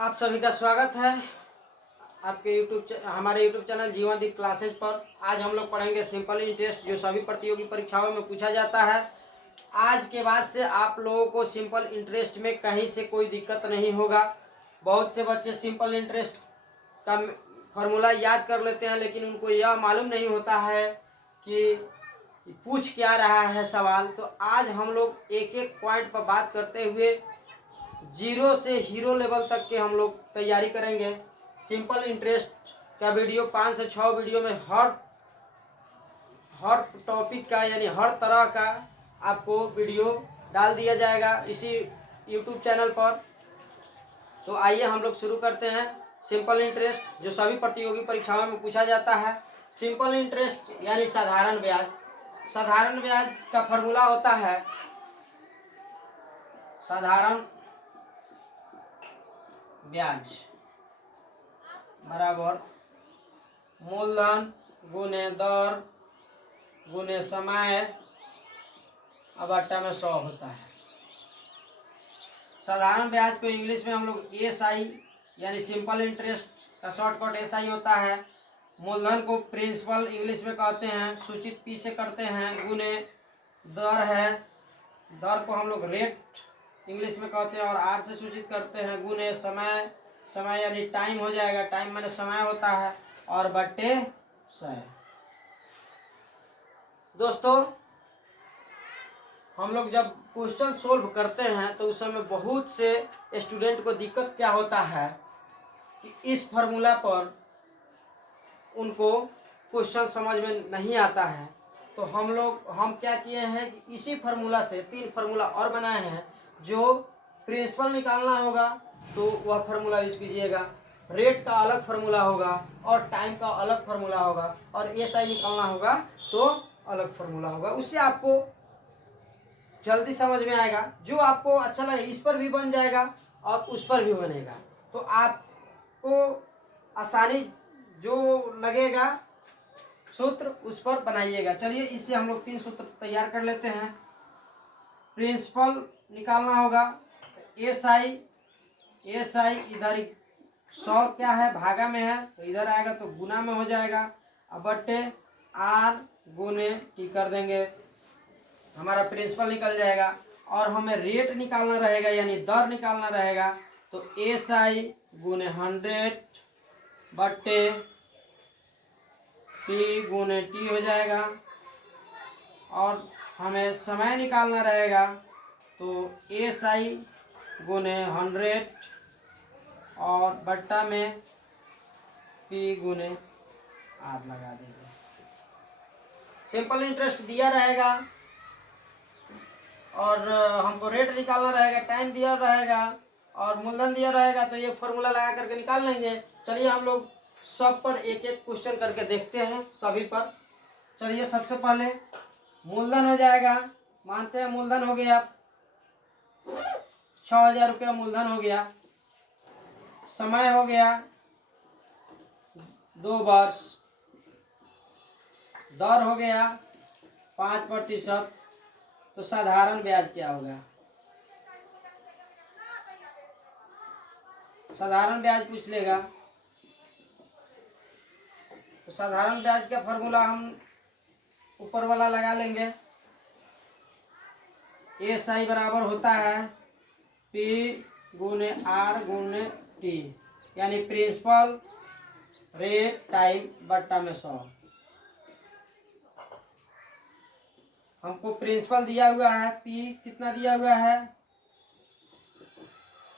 आप सभी का स्वागत है आपके हमारे यूट्यूब चैनल जीवनदीप क्लासेज पर। आज हम लोग पढ़ेंगे सिंपल इंटरेस्ट, जो सभी प्रतियोगी परीक्षाओं में पूछा जाता है। आज के बाद से आप लोगों को सिंपल इंटरेस्ट में कहीं से कोई दिक्कत नहीं होगा। बहुत से बच्चे सिंपल इंटरेस्ट का फॉर्मूला याद कर लेते हैं, लेकिन उनको यह मालूम नहीं होता है कि पूछ क्या रहा है सवाल। तो आज हम लोग एक एक पॉइंट पर बात करते हुए जीरो से हीरो लेवल तक के हम लोग तैयारी करेंगे। सिंपल इंटरेस्ट का वीडियो 5 से 6 वीडियो में हर टॉपिक का यानी हर तरह का आपको वीडियो डाल दिया जाएगा इसी यूट्यूब चैनल पर। तो आइए हम लोग शुरू करते हैं। सिंपल इंटरेस्ट जो सभी प्रतियोगी परीक्षाओं में पूछा जाता है। सिंपल इंटरेस्ट यानी साधारण ब्याज। साधारण ब्याज का फॉर्मूला होता है साधारण ब्याज बराबर मूलधन गुने दर गुने समय बट्टा में 100 होता है। साधारण ब्याज को इंग्लिश में हम लोग एसआई यानी सिंपल इंटरेस्ट का शॉर्टकट एसआई होता है। मूलधन को प्रिंसिपल इंग्लिश में कहते हैं, सूचित पी से करते हैं, गुने दर है, दर को हम लोग रेट इंग्लिश में कहते हैं और आर से सूचित करते हैं, गुने समय, समय यानी टाइम हो जाएगा, टाइम माने समय होता है, और बट्टे 100। दोस्तों, हम लोग जब क्वेश्चन सोल्व करते हैं तो उस समय बहुत से स्टूडेंट को दिक्कत क्या होता है कि इस फार्मूला पर उनको क्वेश्चन समझ में नहीं आता है। तो हम क्या किए हैं कि इसी फार्मूला से 3 फार्मूला और बनाए हैं। जो प्रिंसिपल निकालना होगा तो वह फार्मूला यूज कीजिएगा, रेट का अलग फार्मूला होगा और टाइम का अलग फार्मूला होगा, और एसआई निकालना होगा तो अलग फार्मूला होगा। उससे आपको जल्दी समझ में आएगा। जो आपको अच्छा लगे इस पर भी बन जाएगा और उस पर भी बनेगा। तो आपको आसानी जो लगेगा सूत्र उस पर बनाइएगा। चलिए इससे हम लोग 3 सूत्र तैयार कर लेते हैं। प्रिंसिपल निकालना होगा, एसआई इधर 100 क्या है भागा में है तो इधर आएगा तो गुना में हो जाएगा, अब बट्टे आर गुने टी कर देंगे, हमारा प्रिंसिपल निकल जाएगा। और हमें रेट निकालना रहेगा यानी दर निकालना रहेगा, तो एसआई गुने 100 बट्टे पी गुने टी हो जाएगा। और हमें समय निकालना रहेगा तो एसआई गुने 100 और बट्टा में पी गुने आर लगा देंगे। सिंपल इंटरेस्ट दिया रहेगा और हमको रेट निकालना रहेगा, टाइम दिया रहेगा और मूलधन दिया रहेगा, तो ये फॉर्मूला लगा करके निकाल लेंगे। चलिए हम लोग सब पर एक एक क्वेश्चन करके देखते हैं सभी पर। चलिए सबसे पहले मूलधन हो जाएगा, मानते हैं मूलधन हो गया 6000 रुपया मूलधन हो गया। समय हो गया 2 वर्ष। दर हो गया 5%। तो साधारण ब्याज क्या होगा? साधारण ब्याज पूछ लेगा तो साधारण ब्याज का फॉर्मूला हम ऊपर वाला लगा लेंगे। एसआई बराबर होता है पी गुने आर गुने टी यानी प्रिंसिपल रेट टाइम बट्टा में 100। हमको प्रिंसिपल दिया हुआ है, पी कितना दिया हुआ है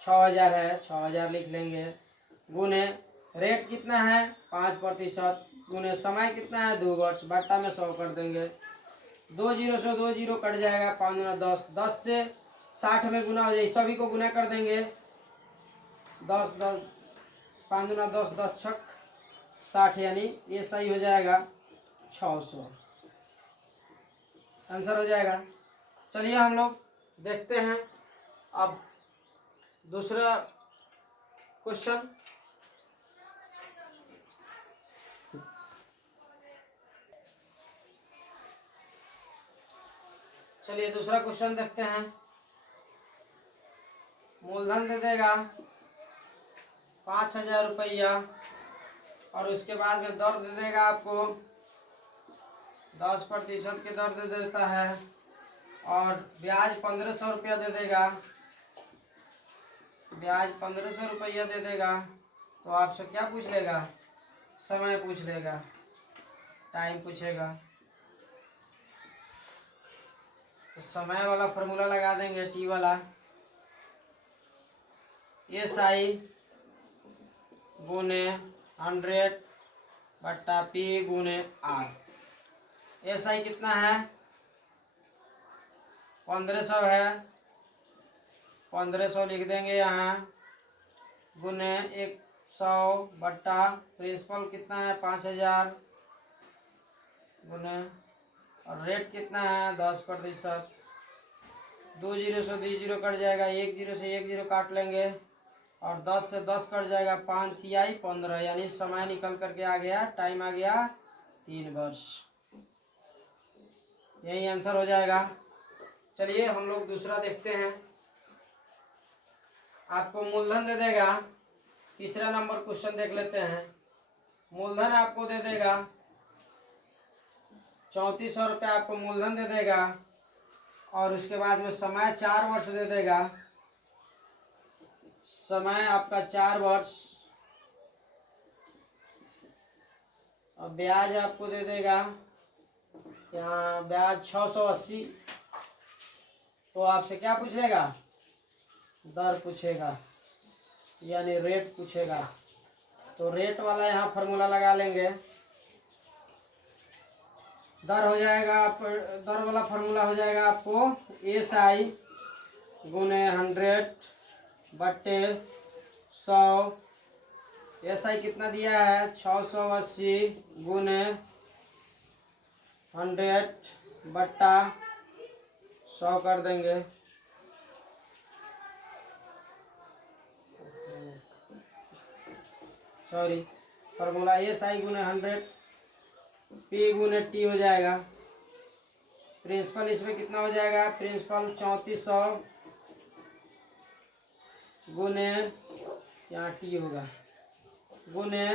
6000 है, 6000 लिख लेंगे, गुने रेट कितना है 5%, गुने समय कितना है 2 वर्ष, बट्टा में 100 कर देंगे। 2 जीरो से 2 जीरो कट जाएगा, 5 गुना 10, 10 से 60 में गुना हो जाए, सभी को गुना कर देंगे। 10 10 5 गुना 10 10 छक 60 यानी ये सही हो जाएगा 600, आंसर हो जाएगा। चलिए हम लोग देखते हैं अब दूसरा क्वेश्चन। चलिए दूसरा क्वेश्चन देखते हैं। मूलधन दे देगा 5,000 रुपया, और उसके बाद में दर दे देगा आपको 10% के दर दे देता है, और ब्याज 1,500 रुपया दे देगा, ब्याज 1,500 रुपया दे देगा। तो आपसे क्या पूछ लेगा? समय पूछ लेगा, टाइम पूछेगा। तो समय वाला फॉर्मूला लगा देंगे, टी वाला, SI गुने 100 बट्टा P गुने R। SI कितना है? 1500 है, 1500 लिख देंगे यहाँ, गुने 100 बट्टा प्रिंसिपल कितना है 5,000, गुने, और रेट कितना है 10%। 2 जीरो से 2 जीरो कट जाएगा, 1 जीरो से 1 जीरो काट लेंगे, और 10 से 10 कट जाएगा, 5 तिहाई 15, यानी समय निकल करके आ गया, टाइम आ गया 3 वर्ष। यही आंसर हो जाएगा। चलिए हम लोग दूसरा देखते हैं। आपको मूलधन दे देगा, तीसरा नंबर क्वेश्चन देख लेते हैं। मूलधन आपको दे देगा 3400 रुपये, आपको मूलधन दे देगा, और उसके बाद में समय 4 वर्ष दे देगा, समय आपका 4 वर्ष, और ब्याज आपको दे देगा यहाँ ब्याज 680। तो आपसे क्या पूछेगा? दर पूछेगा, यानी रेट पूछेगा। तो रेट वाला यहाँ फॉर्मूला लगा लेंगे। दर हो जाएगा, दर वाला फॉर्मूला हो जाएगा आपको SI गुने 100 बट्टे 100। SI कितना दिया है? 680 गुने 100 बट्टा 100 कर देंगे। सॉरी, फॉर्मूला SI गुने 100 P गुने T हो जाएगा। प्रिंसिपल इसमें कितना हो जाएगा? प्रिंसिपल 3400 गुने, यहाँ T होगा, गुने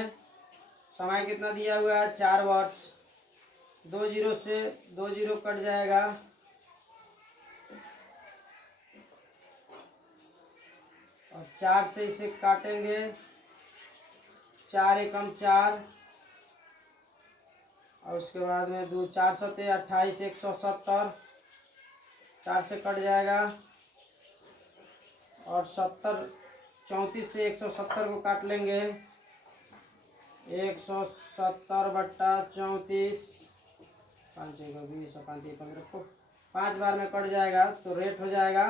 समय कितना दिया हुआ है? 4 वर्ष। 2 जीरो से 2 जीरो कट जाएगा, और 4 से इसे काटेंगे, 4 एकम 4, और उसके बाद में 2 4 सत्ते 28, 170, 4 से कट जाएगा, और 70, 34 से 170 को काट लेंगे, 170 बट्टा 34, 5 20 5 15 को 5 बार में कट जाएगा। तो रेट हो जाएगा,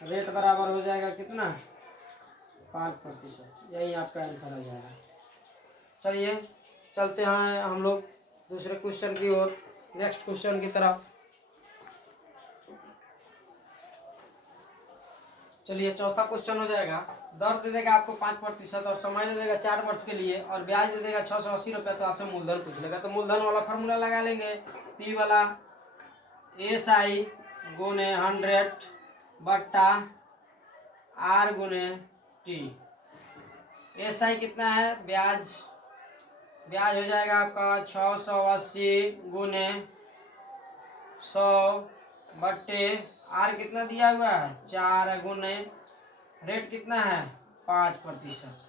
रेट बराबर हो जाएगा कितना? 5%। यही आपका आंसर आ जाएगा। चलिए चलते हैं हम लोग दूसरे क्वेश्चन की ओर, नेक्स्ट क्वेश्चन की तरफ। चलिए चौथा क्वेश्चन हो जाएगा। दर दे देगा आपको 5% और समय दे देगा 4 वर्ष के लिए, और ब्याज दे देगा 680 रुपये। तो आपसे मूलधन पूछ लेगा। तो मूलधन वाला फॉर्मूला लगा लेंगे, पी वाला SI गुने 100 बट्टा R गुने T। SI कितना है? ब्याज, ब्याज हो जाएगा आपका 680 गुने 100 बट्टे R कितना दिया हुआ है? 4 गुने, रेट कितना है? 5%।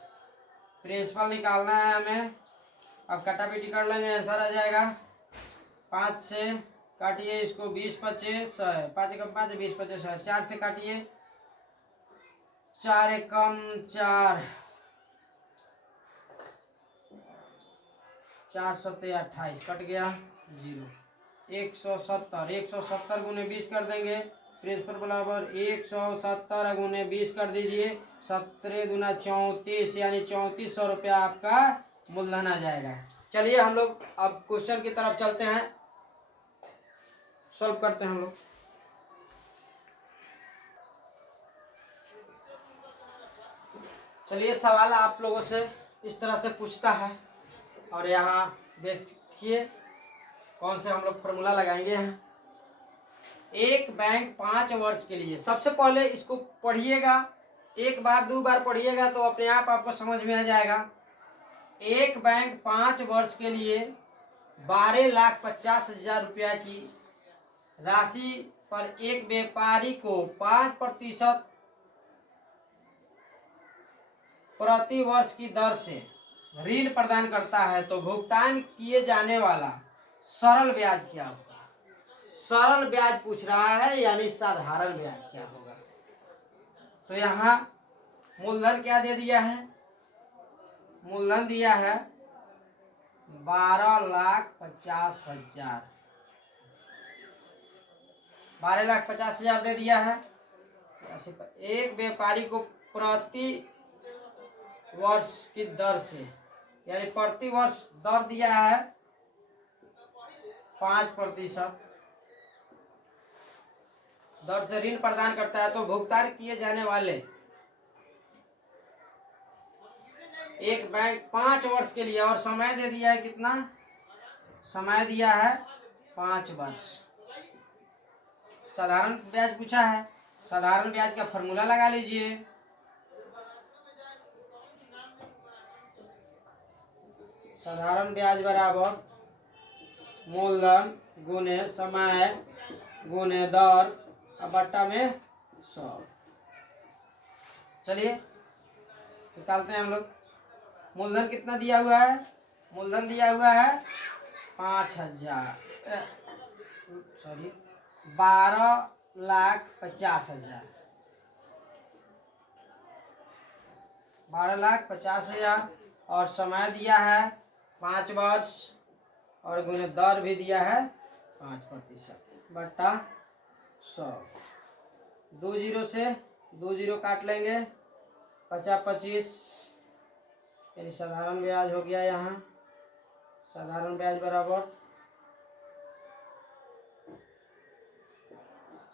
प्रिंसिपल निकालना है हमें। अब कटापीटी कर लेंगे, आंसर आ जाएगा। 5 से काटिए इसको, 20 25 100, 5 एकम 5, 20 25 100। 4 से काटिए, 4 एकम 4, 4 सत्ते 28, कट गया 0। 170 गुने 20 कर देंगे। प्रिंसिपल बराबर 170 गुने 20 कर दीजिए, 17 दूना 34, यानी 3400 रुपया आपका मूलधन आ जाएगा। चलिए हम लोग अब क्वेश्चन की तरफ चलते हैं, सॉल्व करते हैं हम लोग। चलिए सवाल आप लोगों से इस तरह से पूछता है, और यहाँ देखिए कौन से हम लोग फॉर्मूला लगाएंगे हैं। एक बैंक 5 वर्ष के लिए, सबसे पहले इसको पढ़िएगा, एक बार दो बार पढ़िएगा तो अपने आप आपको समझ में आ जाएगा। एक बैंक 5 वर्ष के लिए 12,50,000 रुपया की राशि पर एक व्यापारी को 5% प्रति वर्ष की दर से ऋण प्रदान करता है तो भुगतान किए जाने वाला सरल ब्याज क्या होगा। सरल ब्याज पूछ रहा है, यानी साधारण ब्याज क्या होगा। तो यहाँ मूलधन क्या दे दिया है, मूलधन दिया है 12,50,000, 12,50,000 दे दिया है। एक व्यापारी को प्रति वर्ष की दर से, यानी प्रति वर्ष दर दिया है 5% दर से ऋण प्रदान करता है तो भुगतान किए जाने वाले, एक बैंक 5 वर्ष के लिए, और समय दे दिया है कितना, समय दिया है 5 वर्ष। साधारण ब्याज पूछा है, साधारण ब्याज का फॉर्मूला लगा लीजिए। साधारण ब्याज बराबर मूलधन गुने समय गुने दर बट्टा में 100। चलिए निकालते हैं हम लोग। मूलधन कितना दिया हुआ है, मूलधन दिया हुआ है 5,000, सॉरी 12,50,000, 12,50,000, और समय दिया है 5 वर्ष, और गुने दर भी दिया है 5% बट्टा 100। 2 जीरो से 2 जीरो काट लेंगे, 50-25, यानी साधारण ब्याज हो गया। यहाँ साधारण ब्याज बराबर,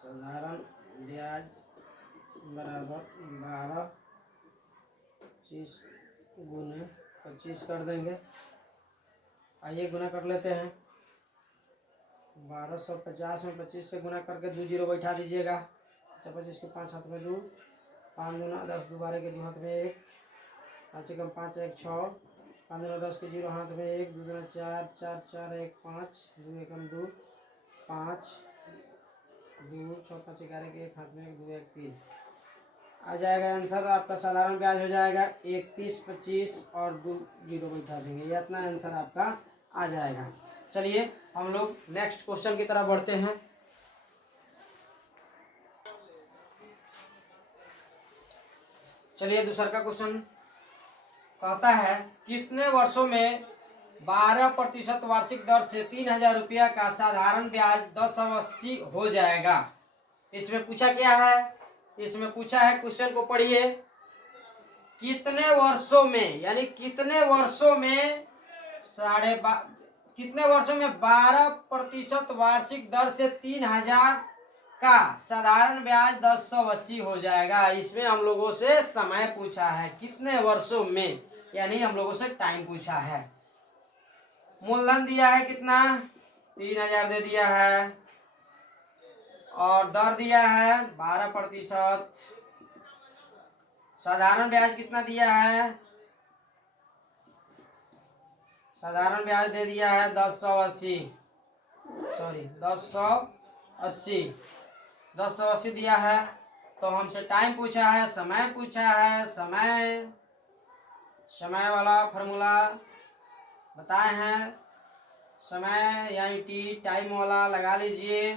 साधारण ब्याज बराबर 12,25 गुने 25 कर देंगे। आइए गुना कर लेते हैं। 1250 में 25 से गुना करके 2 जीरो बैठा दीजिएगा। 25 के 5 हाथ में 2, 5 दूना 10, 2 12 के 2 हाथ में 1, 5 एकम 5 1 6, 5 दूना 10 के 0 हाथ में 1, 2 दूना 4 4 4 1 5, 2 एकम 2 5, 2 6 5 11 के 1 हाथ में 1, 2 1 3 आ जाएगा आंसर। आपका साधारण ब्याज हो जाएगा 31-25 और 2 जीरो बैठा देंगे, ये इतना आंसर आपका आ जाएगा। चलिए हम लोग नेक्स्ट क्वेश्चन की तरफ बढ़ते हैं। चलिए दूसरा का क्वेश्चन कहता है कितने वर्षों में 12% वार्षिक दर से 3,000 रुपया का साधारण ब्याज 1080 हो जाएगा। इसमें पूछा क्या है, इसमें पूछा है, क्वेश्चन को पढ़िए, कितने वर्षों में, यानी कितने वर्षों में कितने वर्षों में 12% वार्षिक दर से 3,000 का साधारण ब्याज 1080 हो जाएगा। इसमें हम लोगों से समय पूछा है, कितने वर्षों में, यानी हम लोगों से टाइम पूछा है। मूलधन दिया है कितना, 3,000 दे दिया है, और दर दिया है 12%। साधारण ब्याज कितना दिया है, साधारण ब्याज दे दिया है 1080, सॉरी 1080 दिया है। तो हमसे टाइम पूछा है, समय पूछा है, समय वाला फॉर्मूला बताए हैं, समय यानी टी, टाइम वाला लगा लीजिए।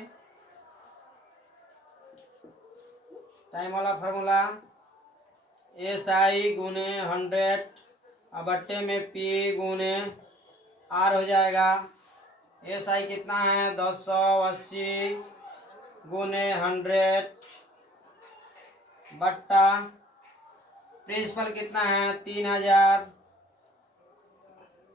टाइम वाला फॉर्मूला SI गुने 100 बट्टे में P गुने R हो जाएगा। SI कितना है 1080 गुने 100 बट्टा प्रिंसिपल कितना है 3,000,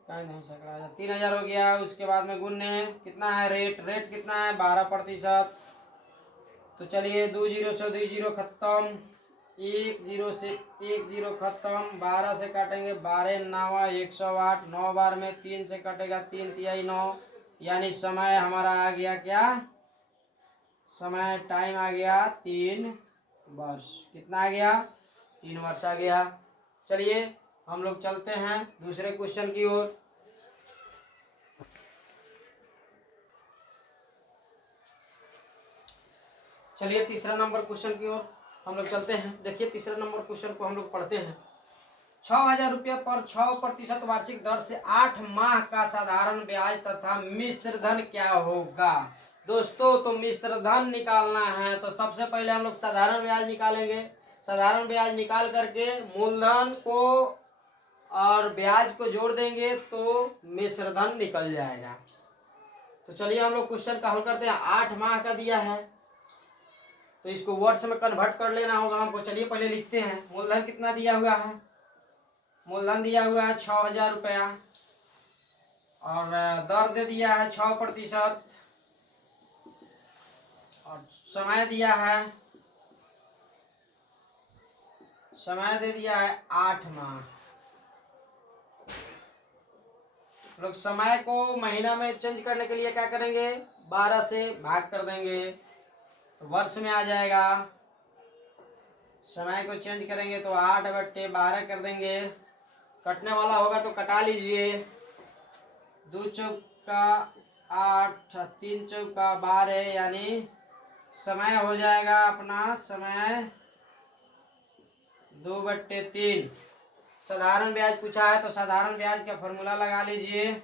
कहीं नहीं सक रहा है, 3,000 हो गया। उसके बाद में गुने कितना है, रेट कितना है 12%। तो चलिए 2 जीरो से 2 जीरो खत्म, 1 जीरो से 1 जीरो खत्म, 12 से काटेंगे 12 9 108, 9 बार में 3 से कटेगा 3 तिहाई 9, यानी समय हमारा आ गया क्या, समय टाइम आ गया 3 वर्ष। कितना आ गया 3 वर्ष आ गया। चलिए हम लोग चलते हैं दूसरे क्वेश्चन की ओर। चलिए तीसरा नंबर क्वेश्चन की ओर हम लोग चलते हैं। देखिए तीसरा नंबर क्वेश्चन को हम लोग पढ़ते हैं। 6,000 रुपये पर 6% वार्षिक दर से 8 माह का साधारण ब्याज तथा मिश्र धन क्या होगा। दोस्तों तो मिश्र धन निकालना है तो सबसे पहले हम लोग साधारण ब्याज निकालेंगे। साधारण ब्याज निकाल करके मूलधन को और ब्याज को जोड़ देंगे तो मिश्र धन निकल जाएगा। तो चलिए हम लोग क्वेश्चन का हल करते हैं। 8 माह का दिया है तो इसको वर्ष में कन्वर्ट कर लेना होगा हमको। चलिए पहले लिखते हैं। मूलधन कितना दिया हुआ है। मूलधन दिया हुआ है 6,000 रुपया और दर दे दिया है 6%। और समय दिया है, समय दे दिया है 8 माह। लोग समय को महीना में चेंज करने के लिए क्या करेंगे, 12 से भाग कर देंगे तो वर्ष में आ जाएगा। समय को चेंज करेंगे तो 8/12 कर देंगे। कटने वाला होगा तो कटा लीजिए। 2 चौका 8, 3 चौका 12, यानी समय हो जाएगा अपना समय 2/3। साधारण ब्याज पूछा है तो साधारण ब्याज का फॉर्मूला लगा लीजिए।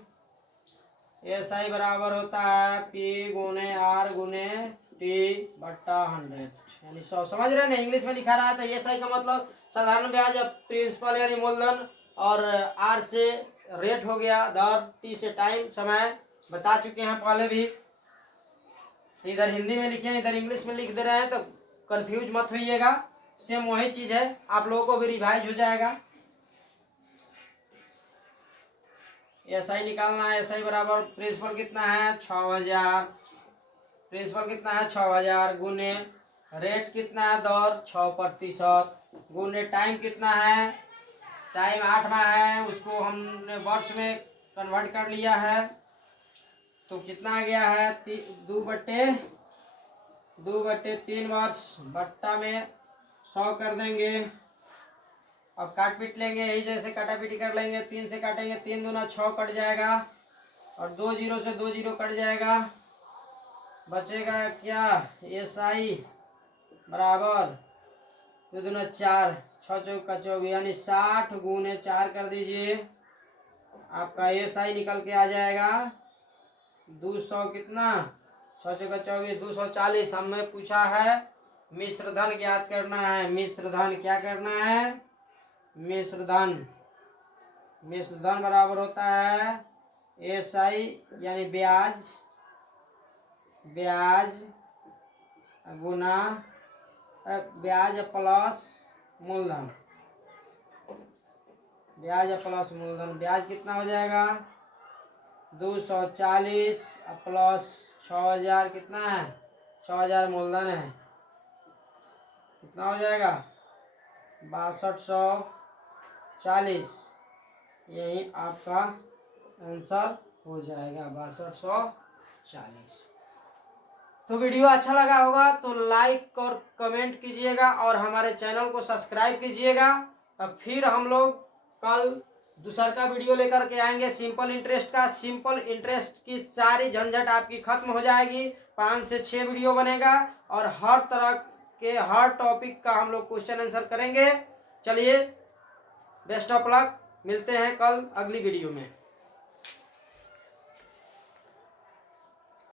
SI बराबर होता है P गुने R गुने T/100, यानी 100। समझ रहे हैं ना, इंग्लिश में लिखा रहा है तो SI का मतलब साधारण ब्याज प्रिंसिपल यानी मूलधन और R से रेट हो गया दर, T से टाइम समय, बता चुके हैं पहले भी। इधर हिंदी में लिखे इधर इंग्लिश में लिख दे रहे हैं तो कंफ्यूज मत होइएगा, सेम वही चीज है, आप लोगों को भी रिवाइज हो जाएगा। SI निकालना है। SI बराबर प्रिंसिपल कितना है 6,000, प्रिंसिपल कितना है 6,000 गुने रेट कितना है दर 6% गुने टाइम कितना है, टाइम 8 माह है, उसको हमने वर्ष में कन्वर्ट कर लिया है तो कितना आ गया है 2/3 वर्ष, बट्टा में 100 कर देंगे। अब काट पीट लेंगे, यही जैसे काटा पीटी कर लेंगे। 3 से काटेंगे, 3 दूना 6 कट जाएगा और 2 जीरो से 2 जीरो कट जाएगा। बचेगा क्या, SI बराबर 2 दूना 4, 6 चौका 24, यानी 60 गुने 4 कर दीजिए। आपका SI निकल के आ जाएगा 200 कितना, 6 चौका 24, 240। हमें पूछा है मिश्र धन ज्ञात करना है। मिश्र धन क्या करना है, मिश्र धन। मिश्र धन बराबर होता है SI यानी ब्याज, ब्याज गुना ब्याज प्लस मूलधन, ब्याज प्लस मूलधन। ब्याज कितना हो जाएगा 240 प्लस 6,000 कितना है 6,000 मूलधन है, कितना हो जाएगा 6240। यही आपका आंसर हो जाएगा 6240। तो वीडियो अच्छा लगा होगा तो लाइक और कमेंट कीजिएगा और हमारे चैनल को सब्सक्राइब कीजिएगा। अब फिर हम लोग कल दूसरा का वीडियो लेकर के आएंगे सिंपल इंटरेस्ट का। सिंपल इंटरेस्ट की सारी झंझट आपकी खत्म हो जाएगी। 5 से 6 वीडियो बनेगा और हर तरह के हर टॉपिक का हम लोग क्वेश्चन आंसर करेंगे। चलिए बेस्ट ऑफ लक, मिलते हैं कल अगली वीडियो में।